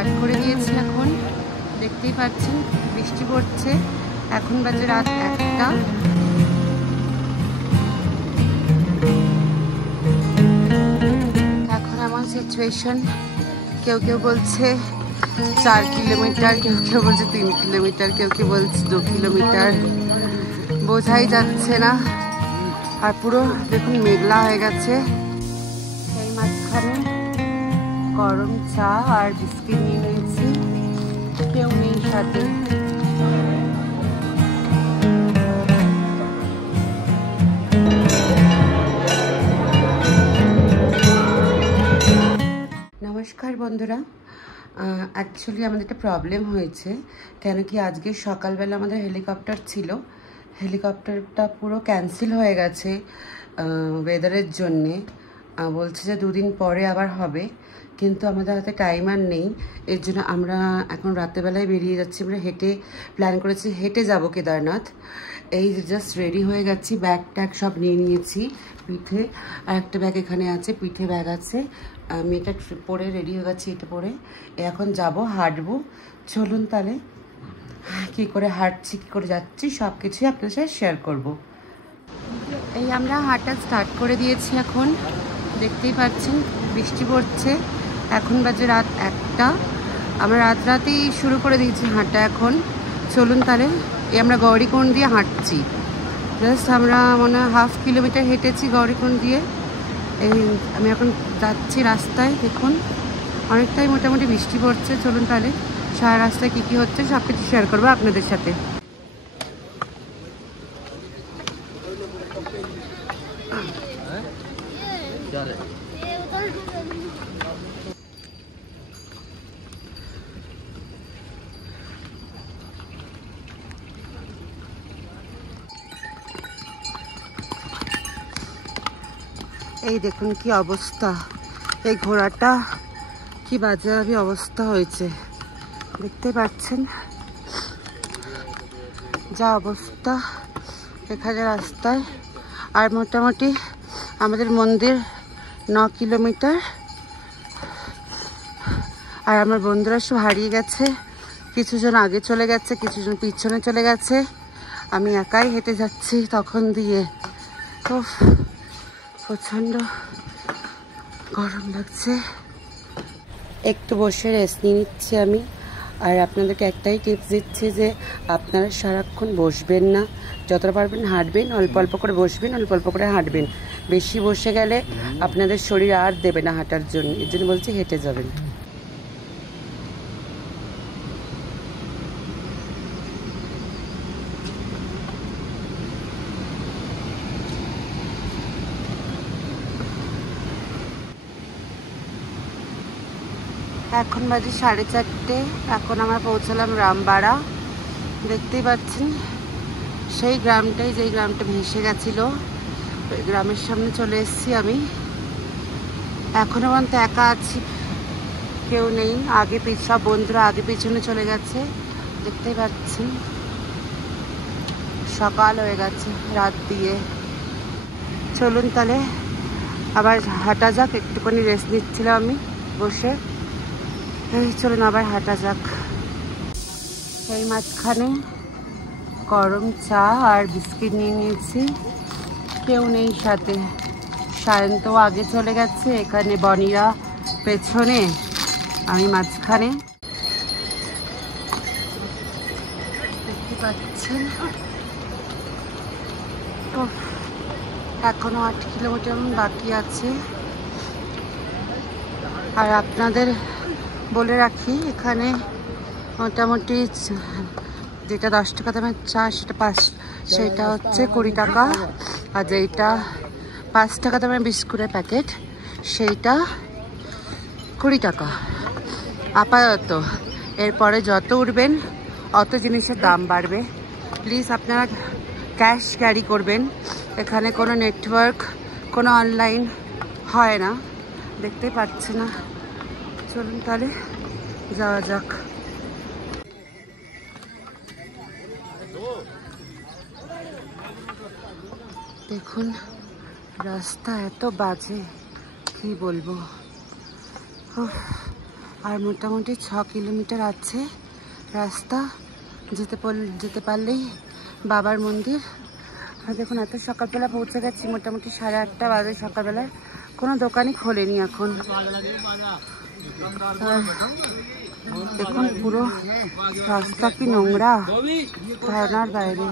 Start করে দিয়েছি। এখন দেখতেই পাচ্ছেন বৃষ্টি পড়ছে। এখন বাজে রাত 1টা। এখন এমন সিচুয়েশন, কেউ কেউ বলছে 4 কিলোমিটার, কেউ কেউ বলছে 3 কিলোমিটার, কেউ কেউ বলছে 2 কিলোমিটার, বোঝাই যাচ্ছে না। আর পুরো দেখুন মেঘলা হয়ে গেছে। এই মাঝখানে গরম চা আর বিস্কিট নিয়ে নিয়েছি, কেউ নেই সাথে। নমস্কার বন্ধুরা, অ্যাকচুয়ালি আমাদের একটা প্রবলেম হয়েছে। কেন কি আজকে সকালবেলা আমাদের হেলিকপ্টার ছিল, হেলিকপ্টারটা পুরো ক্যান্সেল হয়ে গেছে ওয়েদারের জন্যে। বলছে যে 2 দিন পরে আবার হবে, কিন্তু আমাদের হাতে টাইম আর নেই। এর জন্য আমরা এখন রাত্রেবেলায় বেরিয়ে যাচ্ছি। আমরা হেঁটে প্ল্যান করেছি, হেঁটে যাব কেদারনাথ। এই জাস্ট রেডি হয়ে গেছি, ব্যাগ ট্যাগ সব নিয়ে নিয়েছি পিঠে। আর একটা ব্যাগ এখানে আছে, পিঠে ব্যাগ আছে। আমি এটা পরে রেডি হয়ে গেছি, এটা পরে এখন যাব, হাঁটবো। চলুন তাহলে কী করে হাঁটছি, কী করে যাচ্ছি সব কিছুই আপনার সাথে শেয়ার করব। এই আমরা হাঁটা স্টার্ট করে দিয়েছি। এখন দেখতেই পাচ্ছেন বৃষ্টি পড়ছে। এখন বাজে রাত 1টা। আমরা রাতেই শুরু করে দিয়েছি হাঁটা। এখন চলুন তাহলে আমরা গৌরীকুণ্ড দিয়ে হাঁটছি। জাস্ট আমরা মনে হয় 1/2 কিলোমিটার হেঁটেছি গৌরীকুণ্ড দিয়ে। এই আমি এখন যাচ্ছি রাস্তায়। দেখুন অনেকটাই মোটামুটি বৃষ্টি পড়ছে। চলুন তাহলে সারা রাস্তায় কী কী হচ্ছে সব কিছু শেয়ার করবো আপনাদের সাথে। এই দেখুন কি অবস্থা, এই ঘোড়াটা কি বাজে অবস্থা হয়েছে, দেখতে পাচ্ছেন যা অবস্থা এখানে রাস্তায়। আর মোটামুটি আমাদের মন্দির 9 কিলোমিটার। আর আমার বন্ধুরা সব হারিয়ে গেছে, কিছুজন আগে চলে গেছে, কিছুজন পিছনে চলে গেছে। আমি একাই হেঁটে যাচ্ছি তখন দিয়ে। তো প্রচণ্ড গরম লাগছে, একটু বসে রেস্ট নিয়ে নিচ্ছি আমি। আর আপনাদেরকে একটাই টিপস দিচ্ছি যে আপনারা সারাক্ষণ বসবেন না, যতটা পারবেন হাঁটবেন, অল্প অল্প করে বসবেন, অল্প অল্প করে হাঁটবেন। বেশি বসে গেলে আপনাদের শরীর আর দেবে না হাঁটার জন্য, এর জন্য বলছি হেঁটে যাবেন। এখন বাজে 4:30। এখন আমরা পৌঁছালাম রামবাড়া। দেখতেই পাচ্ছেন সেই গ্রামটাই, যেই গ্রামটা ভেসে গেছিলো, ওই গ্রামের সামনে চলে এসেছি আমি। এখনো পর্যন্ত একা আছি, কেউ নেই। আগে সব বন্ধুরা আগে পিছনে চলে গেছে, দেখতেই পাচ্ছেন। সকাল হয়ে গেছে রাত দিয়ে। চলুন তাহলে আবার হাঁটা যাক। একটুখানি রেস্ট নিচ্ছিলাম আমি বসে। চলুন আবার হাঁটা যাক। এই মাঝখানে গরম চা আর বিস্কিট নিয়ে নিয়েছি, কেউ নেই সাথে। সায়ন্ত আগে চলে গেছে, এখানে বনিরা পেছনে, আমি মাঝখানে। দেখতে পাচ্ছেন তো এখনো 8 কিলোমিটার বাকি আছে। আর আপনাদের বলে রাখি, এখানে মোটামুটি যেটা 10 টাকা দামের চা সেটা হচ্ছে 20 টাকা। আর যেটা 5 টাকা দামের বিস্কুটের প্যাকেট সেইটা 20 টাকা আপাতত। এরপরে যত উঠবেন অত জিনিসের দাম বাড়বে। প্লিজ আপনারা ক্যাশ ক্যারি করবেন। এখানে কোনো নেটওয়ার্ক, কোনো অনলাইন হয় না, দেখতে পাচ্ছি না। চলুন তাহলে যাওয়া যাক। দেখুন রাস্তা এত বাজে, কি বলবো। আর মোটামুটি 6 কিলোমিটার আছে রাস্তা, যেতে পারলেই বাবার মন্দির। আর দেখুন এত সকালবেলা পৌঁছে গেছি, মোটামুটি 8:30 বাজে সকালবেলা, কোনো দোকানই খোলেনি এখন। দেখুন পুরো রাস্তা কি নোংরা, ধারণার বাইরে।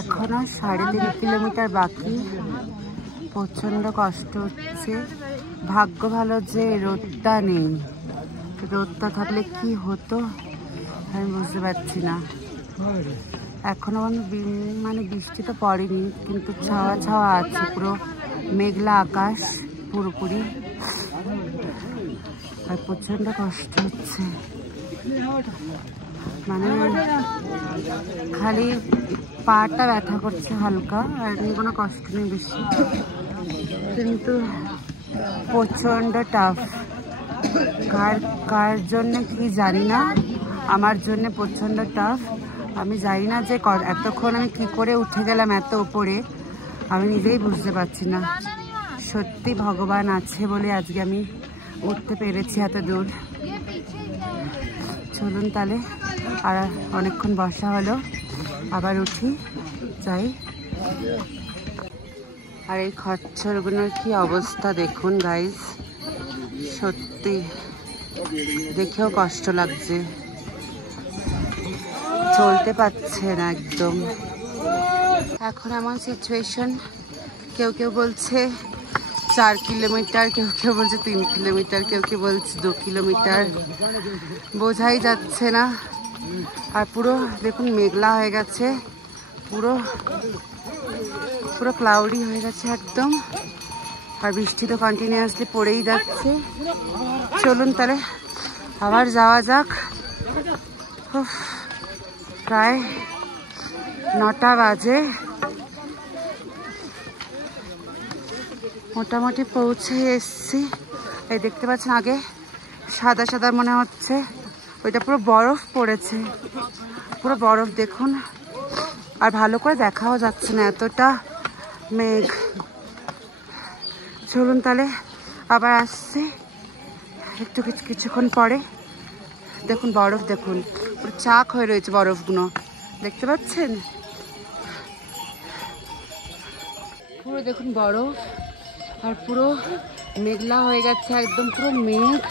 এখনো 3.5 কিলোমিটার বাকি। প্রচন্ড কষ্ট হচ্ছে। ভাগ্য ভালো যে রোদটা নেই, রোদটা থাকলে কি হতো আমি বুঝতে পারছি না। এখনো মানে বৃষ্টি তো পড়েনি, কিন্তু ছাওয়া ছাওয়া আছে, পুরো মেঘলা আকাশ পুরোপুরি। আর প্রচন্ড কষ্ট হচ্ছে, মানে খালি পাটা ব্যথা করছে হালকা, আর এমনি কোনো কষ্ট নেই বেশি, কিন্তু প্রচন্ড টাফ। কার জন্য কি জানি না, আমার জন্য প্রচন্ড টাফ। আমি জানি না যে এতক্ষণ আমি কি করে উঠে গেলাম এত উপরে, আমি নিজেই বুঝতে পারছি না। সত্যি ভগবান আছে বলে আজকে আমি উঠতে পেরেছি এত দূর। চলুন তাহলে, আর অনেকক্ষণ বসা হলো, আবার উঠি যাই। আর এই খচ্চরগুলোর কি অবস্থা দেখুন গাইস, সত্যি দেখেও কষ্ট লাগছে, চলতে পারছে না একদম। এখন এমন সিচুয়েশন, কেউ বলছে 4 কিলোমিটার, কেউ বলছে 3 কিলোমিটার, কেউ বলছে 2 কিলোমিটার, বোঝাই যাচ্ছে না। আর পুরো দেখুন মেঘলা হয়ে গেছে, পুরো ক্লাউডি হয়ে গেছে একদম, আর বৃষ্টি তো কন্টিনিউয়াসলি পড়েই যাচ্ছে। চলুন তাহলে আবার যাওয়া যাক। প্রায় 9টা বাজে, মোটামুটি পৌঁছে এসছি। এই দেখতে পাচ্ছেন আগে সাদা সাদা মনে হচ্ছে, ওইটা পুরো বরফ পড়েছে, পুরো বরফ দেখুন। আর ভালো করে দেখাও যাচ্ছে না, এতটা মেঘ। চলুন তাহলে আবার আসছি একটু কিছুক্ষণ পরে। দেখুন বরফ, দেখুন পুরো চাক হয়ে রয়েছে বরফগুলো, দেখতে পাচ্ছেন পুরো, দেখুন বরফ। আর পুরো মেঘলা হয়ে গেছে একদম, পুরো মেঘ।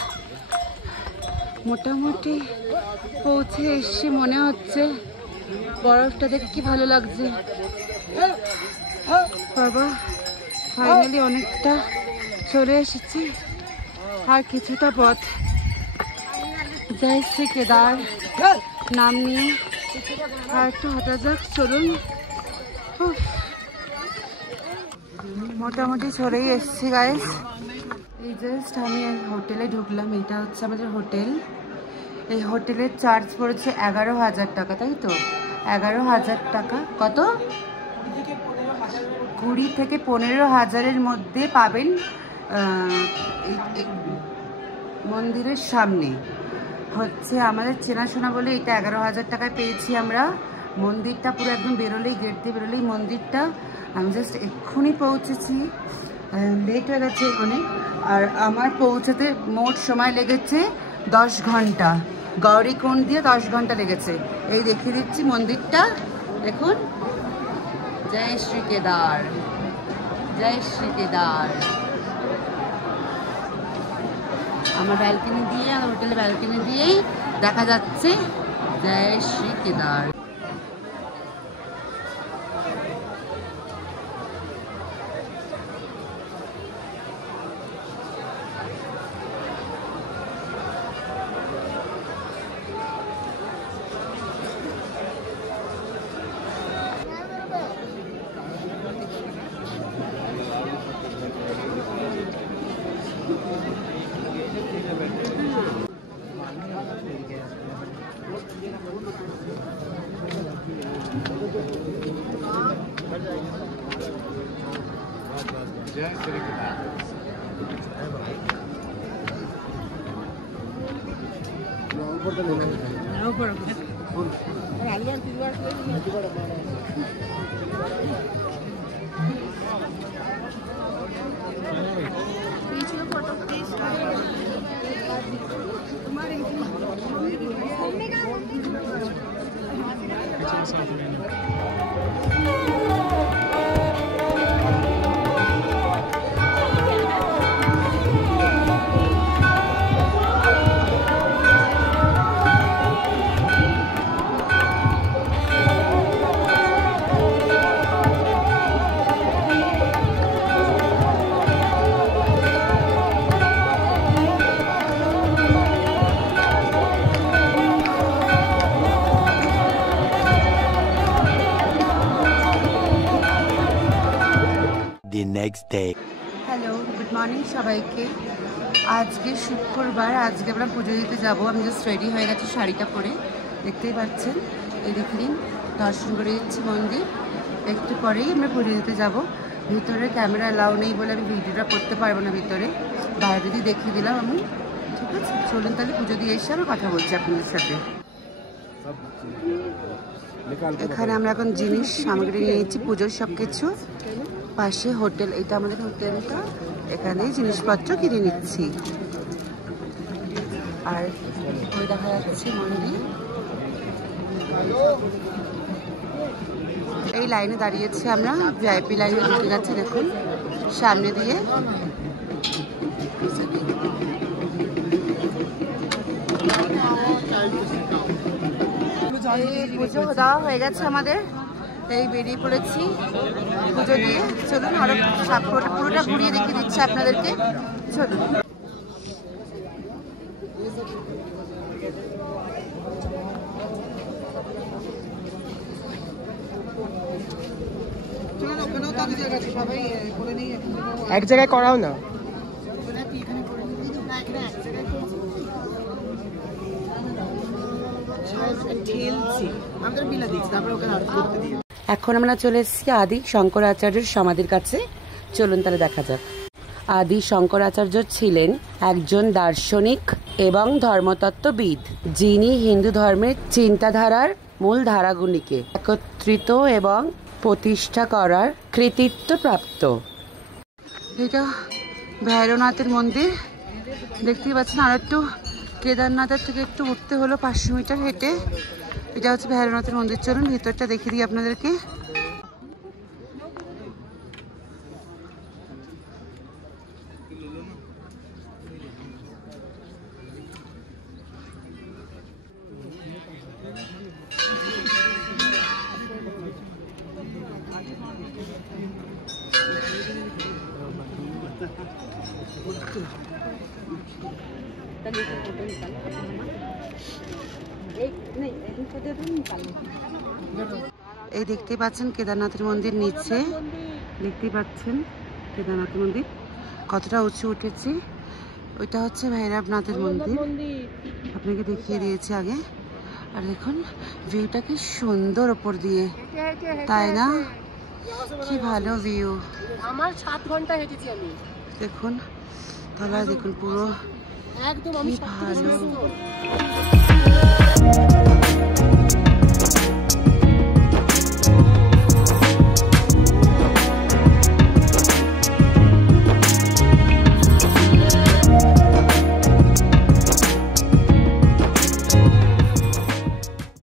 মোটামুটি পৌঁছে এসছি মনে হচ্ছে, বরফটা দেখে কি ভালো লাগছে বাবা। ফাইনালি অনেকটা চলে এসেছি, আর কিছুটা পথ। জয় শ্রী কেদার নাম নিয়ে আর একটু হাঁটা যাক, চলুন। মোটামুটি চলেই এসছি গাইস। এই জাস্ট আমি হোটেলে ঢুকলাম, এটা হচ্ছে আমাদের হোটেল। এই হোটেলের চার্জ পড়েছে 11,000 টাকা, তাই তো 11,000 টাকা। কত? 20 থেকে 15,000-এর মধ্যে পাবেন মন্দিরের সামনে। হচ্ছে আমাদের চেনাশোনা বলে এটা 11,000 টাকায় পেয়েছি আমরা। মন্দিরটা পুরো একদম বেরোলেই, গেট দিয়ে বেরোলেই মন্দিরটা। আমি জাস্ট এক্ষুনি পৌঁছেছি, লেট হয়ে গেছে অনেক। আর আমার পৌঁছাতে মোট সময় লেগেছে 10 ঘন্টা, গৌরীকুণ্ড দিয়ে 10 ঘন্টা লেগেছে। এই দেখিয়ে দিচ্ছি মন্দিরটা, দেখুন। জয় শ্রী কেদার, জয় শ্রী কেদার। আমার ব্যালকনি দিয়ে, আমার হোটেলের ব্যালকনি দিয়েই দেখা যাচ্ছে জয় Shri Kedar. next day. Hello, good morning সবাইকে। আজকে শুক্রবার, আজকে আমরা পুজো দিতে যাবো। আমি জাস্ট রেডি হয়ে গেছি শাড়িটা পরে, দেখতেই পাচ্ছেন। এই দেখে নিন, দর্শন করে দিচ্ছি মন্দির। একটু পরেই আমরা পুজো দিতে যাব। ভিতরে ক্যামেরা অ্যালাউ নেই বলে আমি ভিডিওটা করতে পারবো না ভিতরে, বাইরে দিয়ে দেখিয়ে দিলাম আমি। ঠিক আছে, চলুন তাহলে পুজো দিয়ে এসে আমি কথা বলছি আপনাদের সাথে। এখানে আমরা এখন জিনিস সামগ্রী নিয়েছি, পুজোর সব কিছু। পাশে হোটেল, এটা আমাদের হোটেলটা, এখানেই জিনিসপত্র কিনে নিচ্ছি। আর ওই দেখা যাচ্ছে মন্দির। এই লাইনে দাঁড়িয়েছি আমরা, ভিআইপি লাইনে ঢুকে গেছে দেখুন সামনে দিয়ে। পুজো দেওয়া হয়ে গেছে আমাদের, এই বেরিয়ে পড়েছি পুজো দিয়ে। চলুন আরো পুরোটা ঘুরিয়ে দেখিয়ে দিচ্ছি আপনাদেরকে, চলুন। এক জায়গায় করাও না। এখন আমরা চলে এসেছি আদি শঙ্করাচার্যের সমাধির কাছে। চলুন তাহলে দেখা যাক। আদি শঙ্করাচার্য ছিলেন একজন দার্শনিক এবং ধর্মতত্ত্ববিদ, যিনি হিন্দু ধর্মের চিন্তাধারার মূল ধারাগুলিকে একত্রিত এবং প্রতিষ্ঠা করার কৃতিত্ব প্রাপ্ত। এটা ভৈরবনাথের মন্দির, দেখতেই পাচ্ছেন। আর একটু কেদারনাথের থেকে একটু উঠতে হলো 500 মিটার হেঁটে। এটা হচ্ছে ভৈরবনাথের মন্দির। চলুন ভিতরটা দেখিয়ে দিই আপনাদেরকে। এই দেখতেই পাচ্ছেন কেদারনাথের মন্দির, নিচে দেখতেই পাচ্ছেন কেদারনাথের মন্দির কতটা উঁচু উঠেছে। ওইটা হচ্ছে ভৈরবনাথের মন্দির, আপনাকে দেখিয়ে দিয়েছি আগে। আর দেখুন ভিউটা কি সুন্দর ওপর দিয়ে, তাই না? কি ভালো ভিউ। আমার 7 ঘন্টা হেঁটেছি আমি। দেখুন তলায়, দেখুন পুরো কি ভালো।